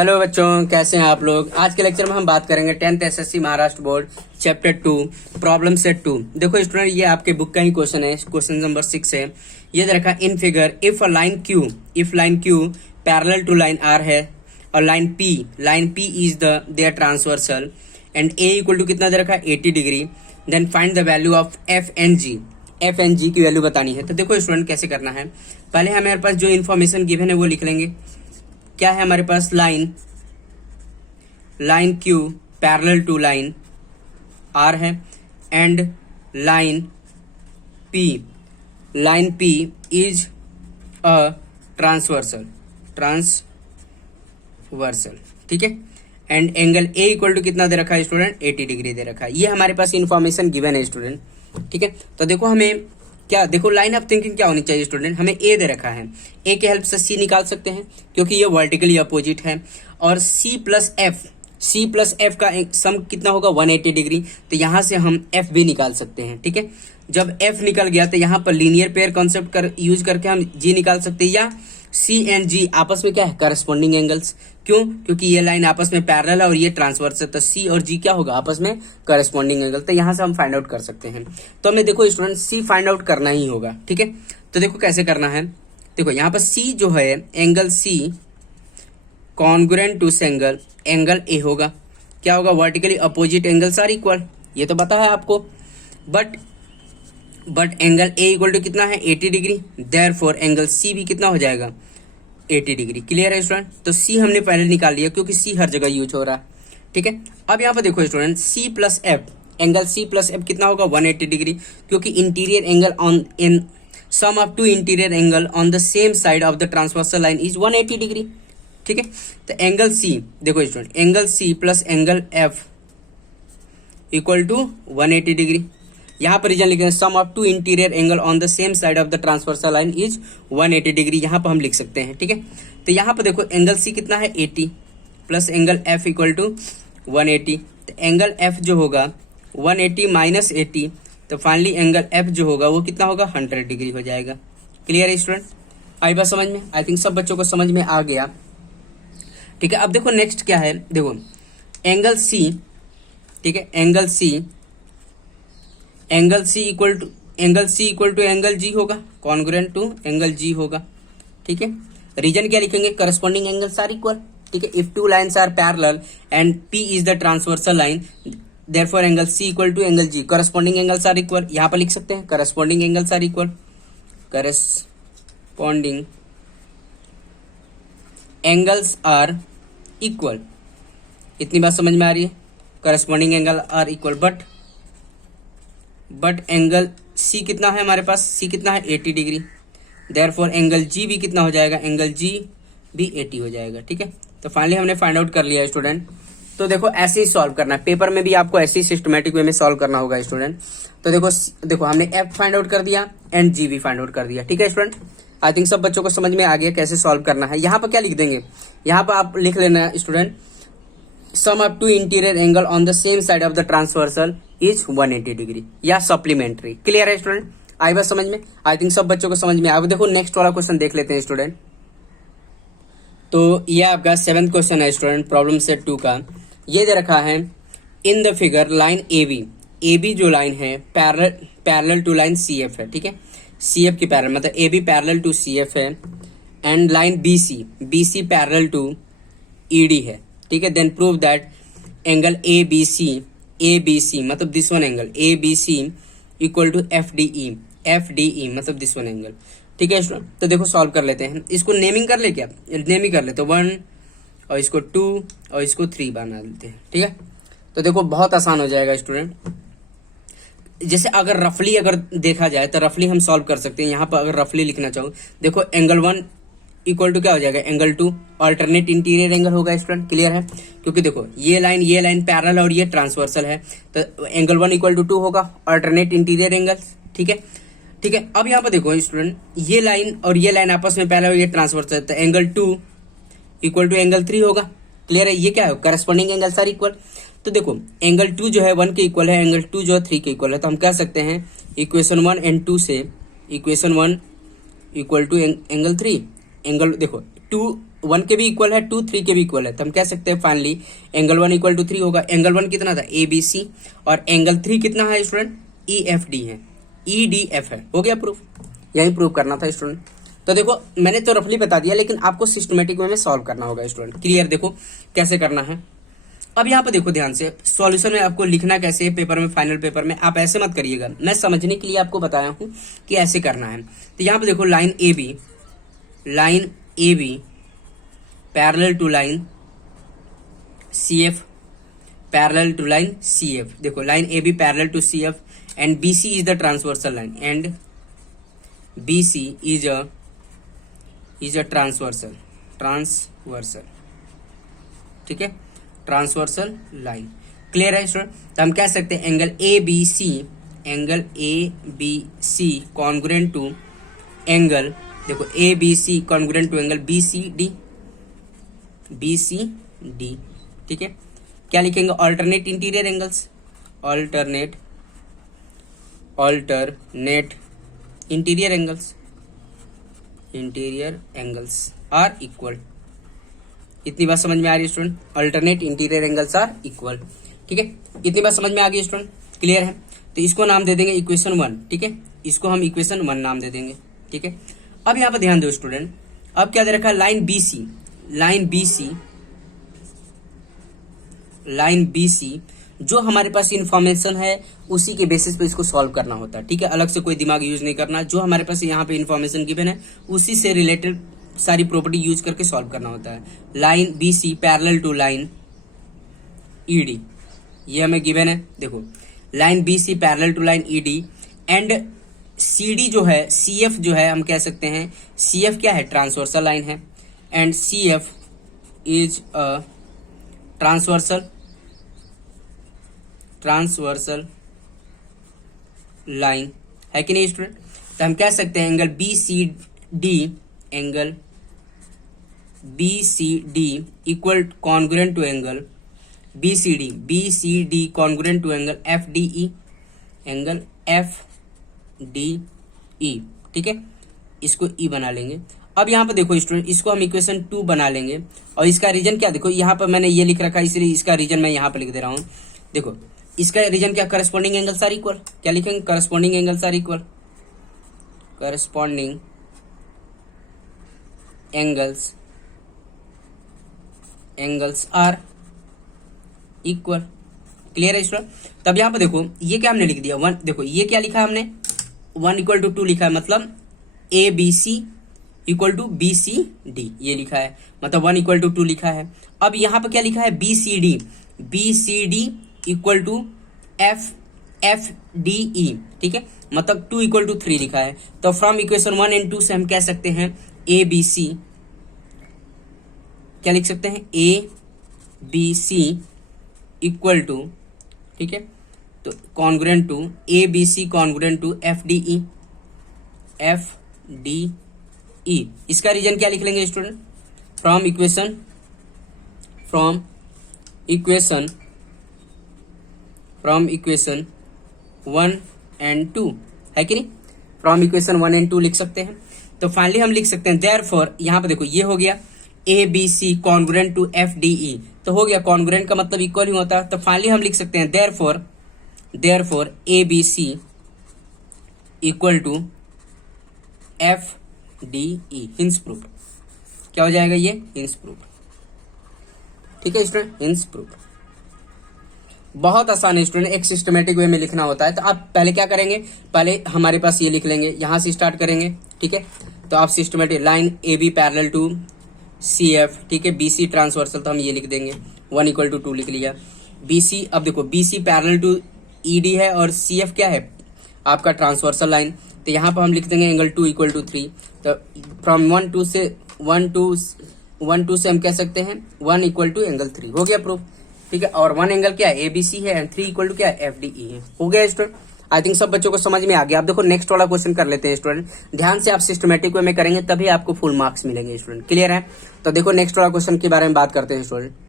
Hello बच्चों, कैसे हैं आप लोग। आज के लेक्चर में हम बात करेंगे 10th SSC Maharashtra board chapter 2 problem set 2। देखो स्टूडेंट, ये आपके बुक का ही क्वेश्चन है। क्वेश्चन नंबर 6 है। ये दे रखा in figure if line Q parallel to line R है और line P is the there transversal and A equal to कितना दे रखा है 80 degree, then find the value of F and G की वैल्यू बतानी है। तो देखो स्टूडेंट, कैसे करना है, पहले हमारे पास जो इन्फॉर्मेशन गिवन है वो लिख लेंगे। क्या है हमारे पास, line Q parallel to line R है and line P is a transversal, ठीक है। And angle A equal to कितना दे रखा है स्टूडेंट, 80 डिग्री दे रखा है। ये हमारे पास इन्फॉर्मेशन गिवन है स्टूडेंट, ठीक है। तो देखो हमें क्या, देखो लाइन ऑफ थिंकिंग क्या होनी चाहिए स्टूडेंट, हमें ए दे रखा है, ए के हेल्प से सी निकाल सकते हैं क्योंकि ये वर्टिकली अपोजिट है। और सी प्लस एफ का सम कितना होगा 180 डिग्री, तो यहां से हम एफ भी निकाल सकते हैं, ठीक है। जब एफ निकल गया तो यहाँ पर लीनियर पेयर कॉन्सेप्ट यूज करके हम जी निकाल सकते हैं, या सी एंड जी आपस में क्या है, करस्पॉन्डिंग एंगल्स। क्यों? क्योंकि ये लाइन आपस में पैरेलल है और ये ट्रांसवर्स है, तो सी और जी क्या होगा, आपस में करस्पॉन्डिंग एंगल। तो यहां से हम फाइंड आउट कर सकते हैं। तो हमें देखो स्टूडेंट सी फाइंड आउट करना ही होगा, ठीक है। तो देखो कैसे करना है, देखो यहाँ पर सी जो है, angle C congruent to angle A होगा। क्या होगा, vertically opposite angles are equal, ये तो पता है आपको। But angle A equal to कितना है 80 डिग्री, देयरफॉर एंगल सी भी कितना हो जाएगा 80 डिग्री। क्लियर है स्टूडेंट। तो सी हमने पहले निकाल लिया क्योंकि सी हर जगह यूज हो रहा है, ठीक है। अब यहाँ पर देखो student, C plus F, angle C plus F कितना होगा 180 डिग्री, क्योंकि interior angle on in sum of two interior angle on the same side of the transversal line is 180 degree, ठीक है। तो एंगल सी, देखो student, angle C plus angle F equal to 180 degree. यहाँ पर reason लिखेंगे, sum of two interior angle on the same side of the transversal line is 180 degree, यहाँ पर हम लिख सकते हैं, ठीक है। तो यहाँ पर देखो एंगल सी कितना है 80 plus angle F equal to 180। तो एंगल एफ जो होगा 180 माइनस 80, तो फाइनली एंगल एफ जो होगा वो कितना होगा 100 डिग्री हो जाएगा। क्लियर है स्टूडेंट, आई बात समझ में? आई थिंक सब बच्चों को समझ में आ गया, ठीक है। अब देखो नेक्स्ट क्या है, देखो एंगल सी, ठीक है, angle C equal to angle G होगा, कॉन्ग्रुएंट टू एंगल जी होगा, ठीक है। रीजन क्या लिखेंगे, करस्पॉन्डिंग एंगल्स आर इक्वल, ठीक है। If two lines are parallel and P is the transversal line, therefore angle C equal to angle G, corresponding angles are equal. यहां पर लिख सकते हैं corresponding angles are equal, corresponding angles are equal. इतनी बात समझ में आ रही है, corresponding angle are equal. But angle C कितना है हमारे पास, सी कितना है 80 डिग्री, देयरफॉर एंगल जी भी कितना हो जाएगा, एंगल जी भी 80 हो जाएगा, ठीक है। तो फाइनली हमने फाइंड आउट कर लिया स्टूडेंट। तो देखो ऐसे ही सॉल्व करना है, पेपर में भी आपको ऐसे ही सिस्टमेटिक वे में सॉल्व करना होगा स्टूडेंट। तो देखो हमने एफ फाइंड आउट कर दिया एंड जी भी फाइंड आउट कर दिया, ठीक है स्टूडेंट। आई थिंक सब बच्चों को समझ में आ गया कैसे सॉल्व करना है। यहाँ पर क्या लिख देंगे, यहाँ पर आप लिख लेना student, sum of two interior angle on the same side of the transversal is 180 degree, या सप्लीमेंट्री। क्लियर है स्टूडेंट, आई बात समझ में? आई थिंक सब बच्चों को समझ में। अब देखो नेक्स्ट वाला क्वेश्चन देख लेते हैं स्टूडेंट। तो ये आपका 7th क्वेश्चन है स्टूडेंट, प्रॉब्लम सेट 2 का। ये दे रखा है in the figure line A B जो लाइन है parallel to line C F है, ठीक है। सी एफ की पैरेलल, मतलब A B parallel to C F है and line B C parallel to E D है, ठीक है। Then prove that angle A B C मतलब this one angle A B C equal to F D E मतलब this one angle, ठीक है student. तो देखो सॉल्व कर लेते हैं, इसको नेमिंग कर ले, क्या नेमिंग कर ले, तो 1 और इसको 2 और इसको 3 बना लेते हैं, ठीक है। तो देखो बहुत आसान हो जाएगा स्टूडेंट। जैसे अगर रफली अगर देखा जाए तो रफली हम सॉल्व कर सकते हैं। यहाँ पर अगर रफली लिखना चाहो, देखो एंगल 1 इक्वल टू क्या हो जाएगा, एंगल 2 अल्टरनेट इंटीरियर एंगल होगा स्टूडेंट। क्लियर है, क्योंकि देखो ये लाइन पैरेलल और ये ट्रांसवर्सल है, तो एंगल 1 इक्वल टू 2 होगा अल्टरनेट इंटीरियर एंगल, ठीक है, ठीक है। अब यहाँ पर देखो स्टूडेंट, ये लाइन और ये लाइन आपस में पैरेलल और ये ट्रांसवर्सल है, तो एंगल 2 इक्वल टू एंगल 3 होगा। क्लियर है, ये क्या है, करस्पॉन्डिंग एंगल्स आर इक्वल। तो देखो एंगल 2 जो है 1 के इक्वल है, एंगल 2 जो है 3 के इक्वल है, तो हम कह सकते हैं इक्वेशन 1 एंड 2 से equation 1 equal to angle 3, angle देखो 2 1 के भी इक्वल है, 2 3 के भी इक्वल है, तो हम कह सकते हैं फाइनली एंगल 1 इक्वल टू 3 होगा। एंगल 1 कितना था, ABC, और एंगल 3 कितना है स्टूडेंट, EFD है, EDF है। हो गया प्रूफ, यही प्रूव करना था स्टूडेंट। तो देखो मैंने तो रफली बता दिया, लेकिन आपको सिस्टमेटिक वे में सॉल्व करना होगा स्टूडेंट। क्लियर, देखो कैसे करना है। अब यहाँ पे देखो ध्यान से, सॉल्यूशन में आपको लिखना कैसे है पेपर में, फाइनल पेपर में आप ऐसे मत करिएगा, मैं समझने के लिए आपको बताया हूँ कि ऐसे करना है। तो यहाँ पे देखो line A B parallel to line CF, parallel to line CF। देखो line A B parallel to CF and BC is the transversal line, and BC is a transversal, ठीक है, ट्रांसवर्सल लाइन। क्लियर है student. तो हम कह सकते हैं angle ABC congruent to angle, देखो ABC congruent to angle BCD, ठीक है। क्या लिखेंगे, alternate interior angles, alternate interior angles are equal. इतनी बात समझ में आ रही है student, alternate interior angles are equal, ठीक है। इतनी बात समझ में आ गई स्टूडेंट, क्लियर है। तो इसको नाम दे देंगे इक्वेशन 1, ठीक है, इसको हम इक्वेशन 1 नाम दे देंगे, ठीक है। अब यहाँ पर ध्यान दो स्टूडेंट, अब क्या दे रखा है, लाइन BC जो हमारे पास इंफॉर्मेशन है उसी के बेसिस पे इसको सॉल्व करना होता है, ठीक है। अलग से कोई दिमाग यूज नहीं करना, जो हमारे पास यहाँ पे इंफॉर्मेशन गिवन है उसी से रिलेटेड सारी प्रॉपर्टी यूज करके सॉल्व करना होता है। Line BC parallel to line ED, ये हमें गिवन है। देखो line BC parallel to line ED and CD जो है, CF जो है, हम कह सकते हैं CF क्या है, ट्रांसवर्सल लाइन है, and CF is a transversal line, है कि नहीं स्टूडेंट। तो हम कह सकते हैं angle BCD equal congruent to angle BCD congruent to angle FDE, ठीक है। इसको E बना लेंगे। अब यहाँ पे देखो स्टूडेंट, इसको हम इक्वेशन 2 बना लेंगे, और इसका रीजन क्या, देखो यहाँ पर मैंने ये लिख रखा है, इसलिए इसका रीजन मैं यहाँ पे लिख दे रहा हूँ। देखो इसका रीजन क्या, करस्पॉन्डिंग एंगल्स आर इक्वल, क्या लिखेंगे, corresponding angles are equal, corresponding angles are equal. Clear है स्टूडेंट। तब यहाँ पे देखो ये क्या हमने लिख दिया, 1, देखो ये क्या लिखा है हमने, 1 इक्वल टू 2 लिखा है, मतलब ABC इक्वल टू BCD ये लिखा है, मतलब 1 इक्वल टू 2 लिखा है। अब यहाँ पे क्या लिखा है, BCD इक्वल टू FDE, ठीक है, मतलब 2 इक्वल टू 3 लिखा है। तो फ्रॉम इक्वेशन 1 एंड 2 से हम कह सकते हैं ABC, क्या लिख सकते हैं, ABC इक्वल टू, ठीक है, तो congruent to ABC congruent to FDE, इसका रीजन क्या लिख लेंगे स्टूडेंट, फ्रॉम इक्वेशन 1 एंड 2, है कि नहीं, फ्रॉम इक्वेशन 1 एंड 2 लिख सकते हैं। तो फाइनली हम लिख सकते हैं देयरफॉर, यहाँ पे देखो ये हो गया ABC कॉन्ग्रुएंट टू FDE, तो हो गया, कॉन्ग्रुएंट का मतलब इक्वल ही होता है। तो फाइनली हम लिख सकते हैं therefore ABC equal to FDE, hence proof. क्या हो जाएगा ये, हिंस प्रूफ, ठीक है स्टूडेंट, हिंस प्रूफ। बहुत आसान है स्टूडेंट, एक सिस्टमेटिक वे में लिखना होता है। तो आप पहले क्या करेंगे, पहले हमारे पास ये लिख लेंगे, यहां से स्टार्ट करेंगे, ठीक है। तो आप systematic line AB parallel to CF, ठीक है, BC ट्रांसवर्सल, तो हम ये लिख देंगे, 1 इक्वल टू 2 लिख लिया। BC, अब देखो BC पैरेलल टू ED है और CF क्या है, आपका ट्रांसवर्सल लाइन, तो यहाँ पर हम लिख देंगे एंगल 2 इक्वल टू 3। तो फ्रॉम 1 2 से हम कह सकते हैं 1 इक्वल टू एंगल 3, हो गया प्रूफ, ठीक है। और 1 एंगल क्या है, ABC है, एंड 3 इक्वल टू क्या है, FDE है, हो गया स्टूडेंट। आई थिंक सब बच्चों को समझ में आ गया। आप देखो नेक्स्ट वाला क्वेश्चन कर लेते हैं स्टूडेंट, ध्यान से आप सिस्टमेटिक वे में करेंगे तभी आपको फुल मार्क्स मिलेंगे स्टूडेंट, क्लियर है। तो देखो नेक्स्ट वाला क्वेश्चन के बारे में बात करते हैं स्टूडेंट।